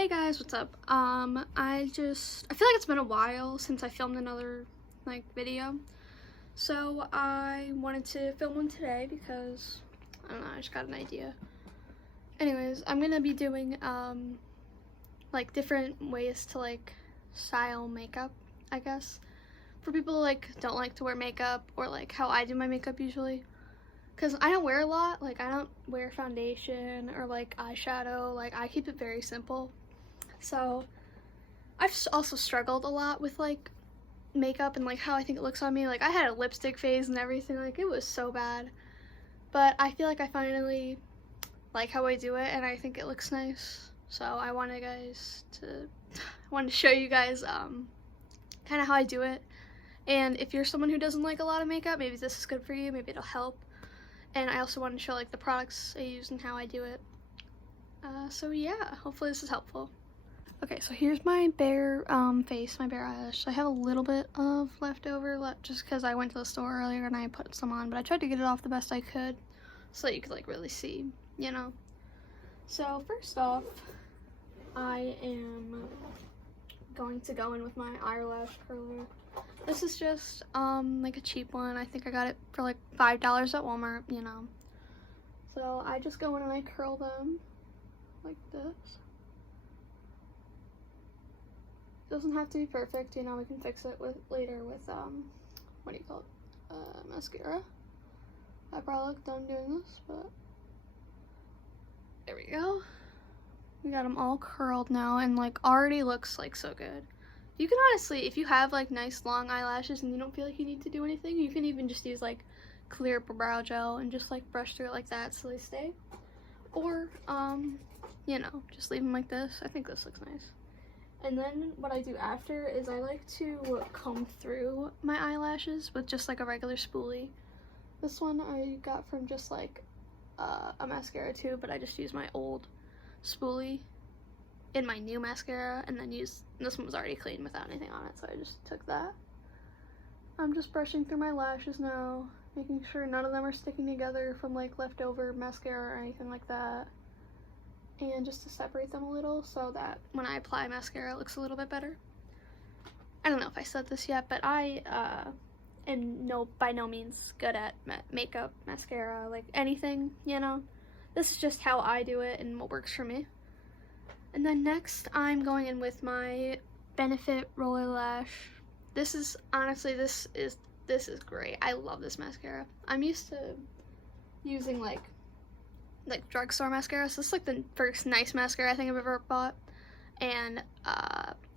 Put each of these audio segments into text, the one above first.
Hey guys, what's up? I feel like it's been a while since I filmed another video. So I wanted to film one today because I don't know, I just got an idea. Anyways, I'm gonna be doing different ways to style makeup, I guess. For people who don't like to wear makeup, or how I do my makeup usually. Cause I don't wear a lot, I don't wear foundation or eyeshadow, I keep it very simple. So I've also struggled a lot with makeup and how I think it looks on me. I had a lipstick phase and everything, it was so bad. But I feel like I finally like how I do it and I think it looks nice. So I wanted to show you guys kind of how I do it. And if you're someone who doesn't like a lot of makeup, maybe this is good for you, maybe it'll help. And I also want to show the products I use and how I do it. So yeah, hopefully this is helpful. Okay, so here's my bare face, my bare eyelash. I have a little bit of leftover just because I went to the store earlier and I put some on, but I tried to get it off the best I could so that you could really see, you know. So first off, I am going to go in with my eyelash curler. This is just a cheap one. I think I got it for $5 at Walmart, you know. So I just go in and I curl them like this. Doesn't have to be perfect, you know, we can fix it later with what do you call it, mascara. I probably look dumb doing this, but there we go. We got them all curled now and already looks so good. You can honestly, if you have nice long eyelashes and you don't feel like you need to do anything, you can even just use clear brow gel and just brush through it like that so they stay. Or you know, just leave them like this. I think this looks nice. And then what I do after is I like to comb through my eyelashes with just a regular spoolie. This one I got from just a mascara too, but I just used my old spoolie in my new mascara and then this one was already clean without anything on it, so I just took that. I'm just brushing through my lashes now, making sure none of them are sticking together from leftover mascara or anything like that. And just to separate them a little so that when I apply mascara it looks a little bit better. I don't know if I said this yet, but I am by no means good at makeup, mascara, anything, you know. This is just how I do it and what works for me. And then next I'm going in with my Benefit Roller Lash. This is honestly, this is great. I love this mascara. I'm used to using drugstore mascara, so this is the first nice mascara I think I've ever bought, and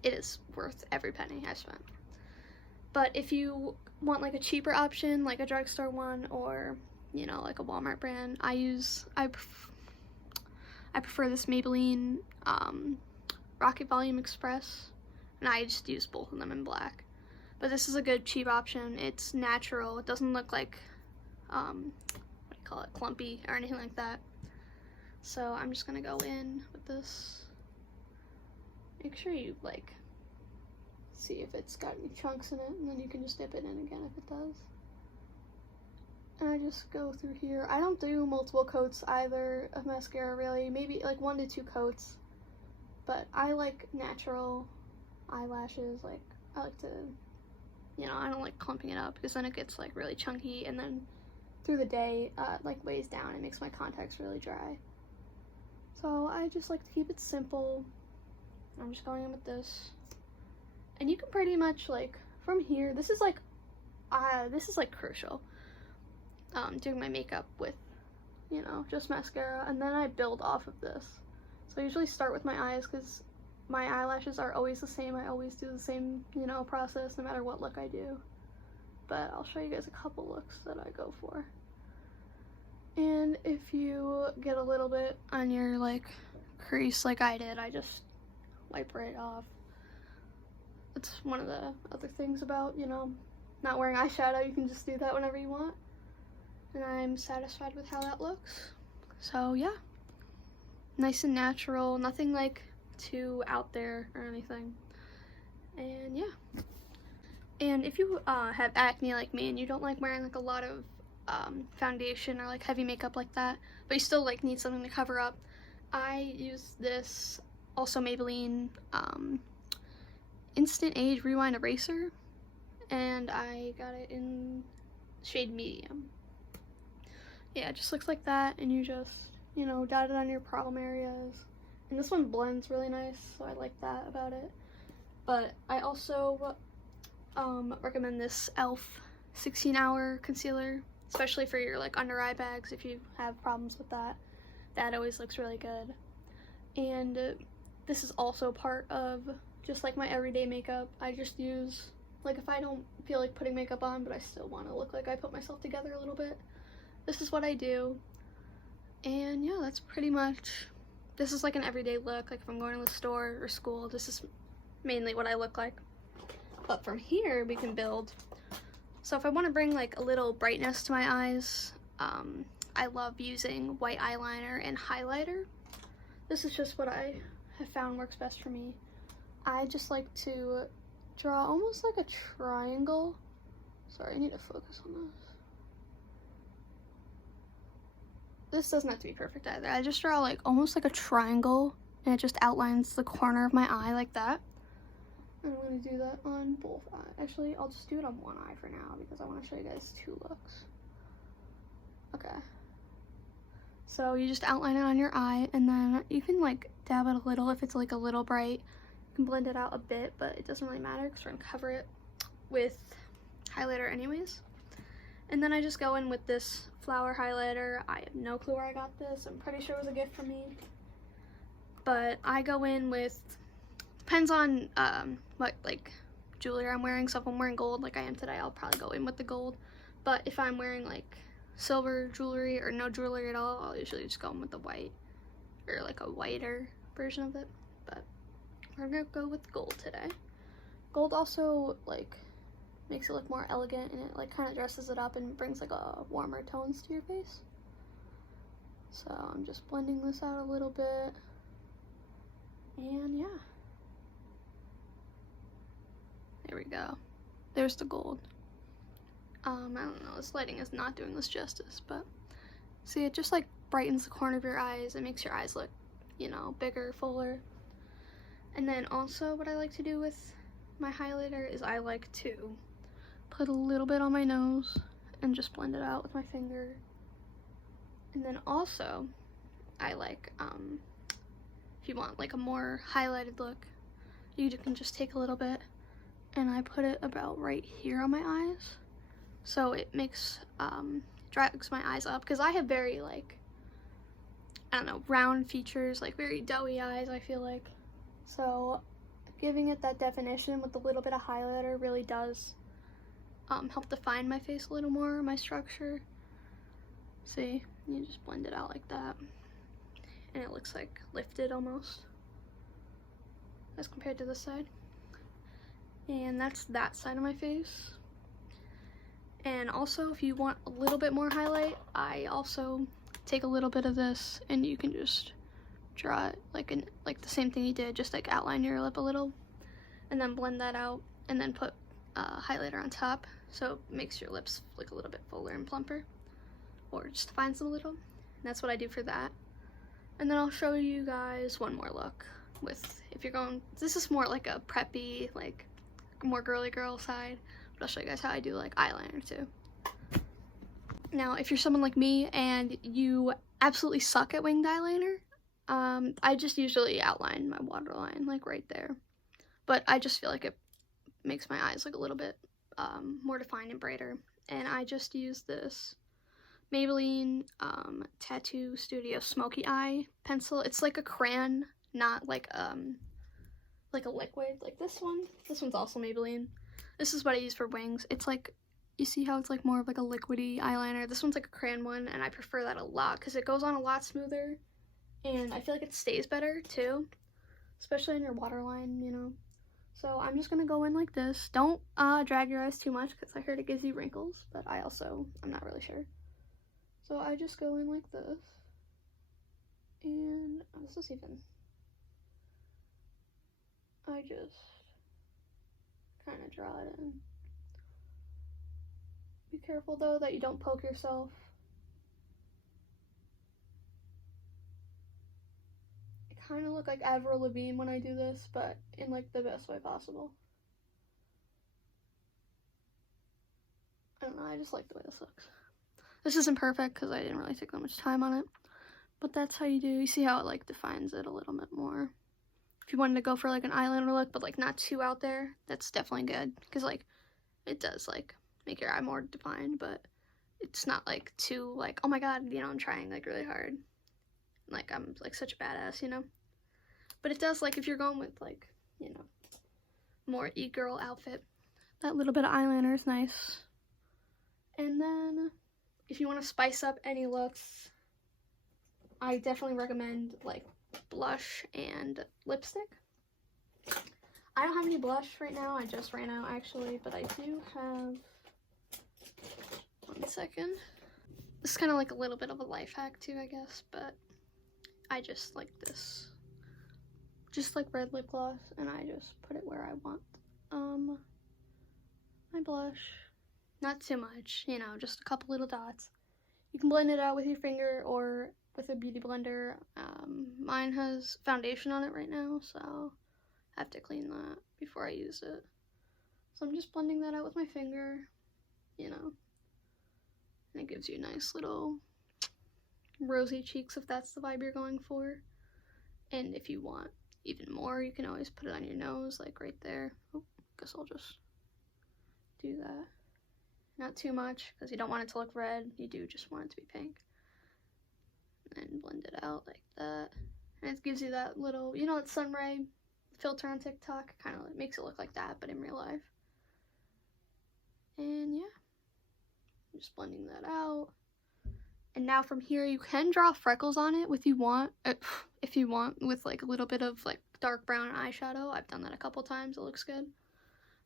it is worth every penny I've spent. But if you want a cheaper option, a drugstore one, or you know, a Walmart brand, I prefer this Maybelline Rocket Volume Express, and I just use both of them in black. But this is a good cheap option. It's natural. It doesn't look what do you call it, clumpy or anything like that. So I'm just gonna go in with this. Make sure you see if it's got any chunks in it, and then you can just dip it in again if it does. And I just go through here. I don't do multiple coats either of mascara really, maybe 1 to 2 coats. But I like natural eyelashes. I like to, you know, I don't like clumping it up because then it gets really chunky, and then through the day it weighs down and makes my contacts really dry. So I just like to keep it simple. I'm just going in with this. And you can pretty much from here, this is crucial. Doing my makeup with, you know, just mascara, and then I build off of this. So I usually start with my eyes because my eyelashes are always the same. I always do the same, you know, process no matter what look I do. But I'll show you guys a couple looks that I go for. And if you get a little bit on your crease like I did, I just wipe right off. It's one of the other things about, you know, not wearing eyeshadow. You can just do that whenever you want. And I'm satisfied with how that looks. So yeah, nice and natural, nothing too out there or anything. And yeah. And if you have acne like me and you don't like wearing a lot of foundation or heavy makeup like that, but you still need something to cover up, I use this also Maybelline Instant Age Rewind Eraser, and I got it in shade medium. Yeah, it just looks like that, and you just, you know, dot it on your problem areas. And this one blends really nice, so I like that about it. But I also recommend this e.l.f. 16-hour concealer, especially for your like under eye bags if you have problems with that. That always looks really good. And this is also part of just like my everyday makeup. I just use, like, if I don't feel like putting makeup on but I still want to look like I put myself together a little bit, this is what I do. And yeah, that's pretty much, this is like an everyday look. Like if I'm going to the store or school, this is mainly what I look like. But from here we can build. So if I want to bring like a little brightness to my eyes, I love using white eyeliner and highlighter. This is just what I have found works best for me. I just like to draw almost like a triangle. Sorry, I need to focus on this. This doesn't have to be perfect either. I just draw like almost like a triangle, and it just outlines the corner of my eye like that. And I'm going to do that on both eyes. Actually, I'll just do it on one eye for now because I want to show you guys two looks. Okay. So you just outline it on your eye, and then you can like dab it a little if it's like a little bright. You can blend it out a bit, but it doesn't really matter because we're going to cover it with highlighter anyways. And then I just go in with this flower highlighter. I have no clue where I got this. I'm pretty sure it was a gift from me. But I go in with, depends on what like jewelry I'm wearing. So if I'm wearing gold like I am today, I'll probably go in with the gold. But if I'm wearing like silver jewelry or no jewelry at all, I'll usually just go in with the white or like a whiter version of it. But we're gonna go with gold today. Gold also like makes it look more elegant, and it like kind of dresses it up and brings like a warmer tones to your face. So I'm just blending this out a little bit, and yeah, there we go. There's the gold. I don't know, this lighting is not doing this justice, but see, it just like brightens the corner of your eyes. It makes your eyes look, you know, bigger, fuller. And then also what I like to do with my highlighter is I like to put a little bit on my nose and just blend it out with my finger. And then also I like, if you want like a more highlighted look, you can just take a little bit and I put it about right here on my eyes. So it makes, drags my eyes up, because I have very like, I don't know, round features, like very doughy eyes, I feel like. So giving it that definition with a little bit of highlighter really does help define my face a little more, my structure. See, you just blend it out like that, and it looks like lifted almost as compared to this side. And that's that side of my face. And also, if you want a little bit more highlight, I also take a little bit of this, and you can just draw it like the same thing you did, just like outline your lip a little, and then blend that out, and then put highlighter on top, so it makes your lips look a little bit fuller and plumper, or just defines them a little. And that's what I do for that. And then I'll show you guys one more look with, if you're going, this is more like a preppy, like more girly girl side. But I'll show you guys how I do like eyeliner too. Now, if you're someone like me and you absolutely suck at winged eyeliner, I just usually outline my waterline like right there. But I just feel like it makes my eyes look a little bit more defined and brighter. And I just use this Maybelline Tattoo Studio Smoky Eye pencil. It's like a crayon, not like a liquid like this one. This one's also Maybelline. This is what I use for wings. It's like, you see how it's like more of like a liquidy eyeliner? This one's like a crayon one, and I prefer that a lot because it goes on a lot smoother, and I feel like it stays better too, especially in your waterline, you know. So I'm just gonna go in like this. Don't drag your eyes too much because I heard it gives you wrinkles, but I'm not really sure. So I just go in like this, and I just kind of draw it in. Be careful though that you don't poke yourself. It kind of look like Avril Lavigne when I do this, but in like the best way possible. I don't know, I just like the way this looks. This isn't perfect because I didn't really take that much time on it, but that's how you do. You see how it like defines it a little bit more. If you wanted to go for like an eyeliner look, but like not too out there, that's definitely good, because like it does like make your eye more defined, but it's not like too like, oh my god, you know, I'm trying like really hard, like I'm like such a badass, you know. But it does, like if you're going with like, you know, more e-girl outfit, that little bit of eyeliner is nice. And then if you want to spice up any looks, I definitely recommend like blush and lipstick. I don't have any blush right now, I just ran out actually, but I do have, 1 second. This is kind of like a little bit of a life hack too, I guess, but I just like this, just like red lip gloss, and I just put it where I want. My blush, not too much, you know, just a couple little dots. You can blend it out with your finger or with a beauty blender. Mine has foundation on it right now, so I have to clean that before I use it. So I'm just blending that out with my finger, you know, and it gives you nice little rosy cheeks if that's the vibe you're going for. And if you want even more, you can always put it on your nose, like right there. Oh, guess I'll just do that. Not too much, because you don't want it to look red, you do just want it to be pink. And then blend it out like that. And it gives you that little, you know, that sunray filter on TikTok, kind of makes it look like that, but in real life. And yeah, I'm just blending that out. And now from here, you can draw freckles on it if you want, with like a little bit of like dark brown eyeshadow. I've done that a couple times, it looks good.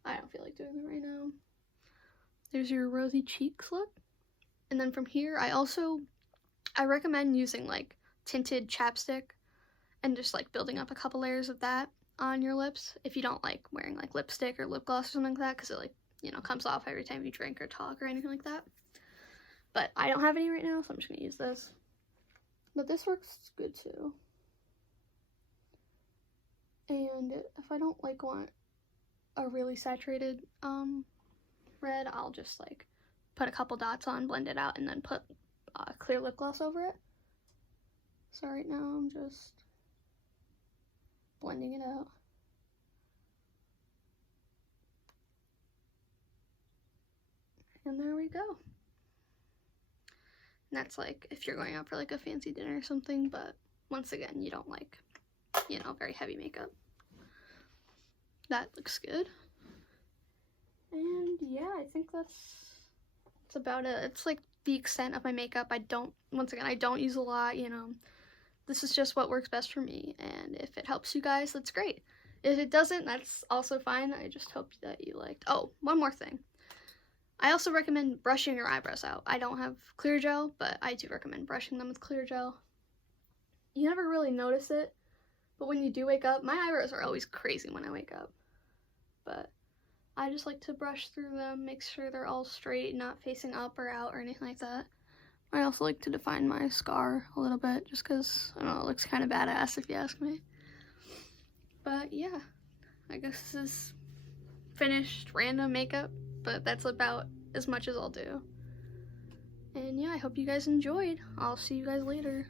I don't feel like doing it right now. There's your rosy cheeks look. And then from here, I recommend using like tinted chapstick and just like building up a couple layers of that on your lips if you don't like wearing like lipstick or lip gloss or something like that, because it like, you know, comes off every time you drink or talk or anything like that. But I don't have any right now, so I'm just gonna use this. But this works good too. And if I don't like want a really saturated red, I'll just like put a couple dots on, blend it out, and then put clear lip gloss over it. So right now I'm just blending it out. And there we go. And that's like if you're going out for like a fancy dinner or something, but once again, you don't like, you know, very heavy makeup. That looks good. And yeah, I think that's about it. It's like the extent of my makeup. Once again, I don't use a lot, you know. This is just what works best for me, and if it helps you guys, that's great. If it doesn't, that's also fine. I just hope that you liked. Oh, one more thing. I also recommend brushing your eyebrows out. I don't have clear gel, but I do recommend brushing them with clear gel. You never really notice it, but when you do wake up, my eyebrows are always crazy when I wake up. But I just like to brush through them, make sure they're all straight, not facing up or out or anything like that. I also like to define my scar a little bit, just because, I don't know, it looks kind of badass if you ask me. But yeah, I guess this is finished random makeup, but that's about as much as I'll do. And yeah, I hope you guys enjoyed. I'll see you guys later.